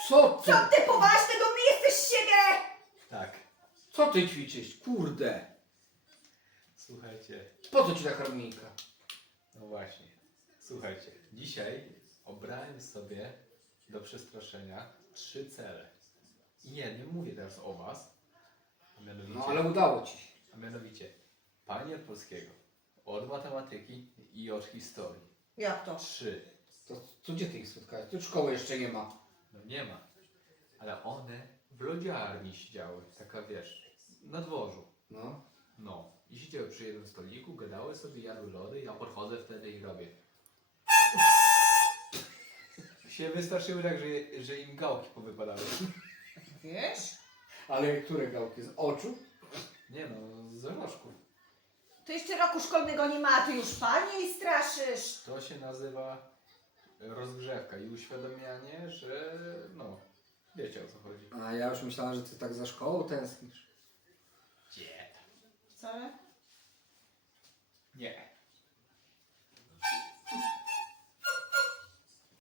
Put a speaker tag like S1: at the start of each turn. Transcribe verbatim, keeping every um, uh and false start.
S1: Co ty?
S2: Co ty poważny do mnie jesteś z siebie?
S3: Tak.
S1: Co ty ćwiczysz? Kurde.
S3: Słuchajcie,
S1: Po co ci ta harmonika?
S3: no właśnie. Słuchajcie, dzisiaj obrałem sobie do przestraszenia trzy cele. I nie, nie mówię teraz o was, a mianowicie,
S1: No ale udało ci się.
S3: a mianowicie panie od polskiego, od matematyki i od historii.
S2: Jak to?
S3: Trzy.
S1: To, to gdzie ty ich spotkałeś? Tu szkoły jeszcze nie ma.
S3: No nie ma. Ale one w lodziarni siedziały, taka wiesz, na dworzu.
S1: No.
S3: No. I siedziały przy jednym stoliku, gadały sobie, jadły lody, ja podchodzę wtedy i robię. Się wystraszyły tak, że, że im gałki powypadały.
S2: Wiesz?
S1: Ale które gałki? Z oczu?
S3: Nie no, z rożków.
S2: To jeszcze roku szkolnego nie ma, a ty już panie i straszysz.
S3: To się nazywa rozgrzewka i uświadamianie, że no, wiecie o co chodzi.
S1: A ja już myślałem, że ty tak za szkołą tęsknisz.
S3: Gdzie?
S2: Wcale?
S3: Nie.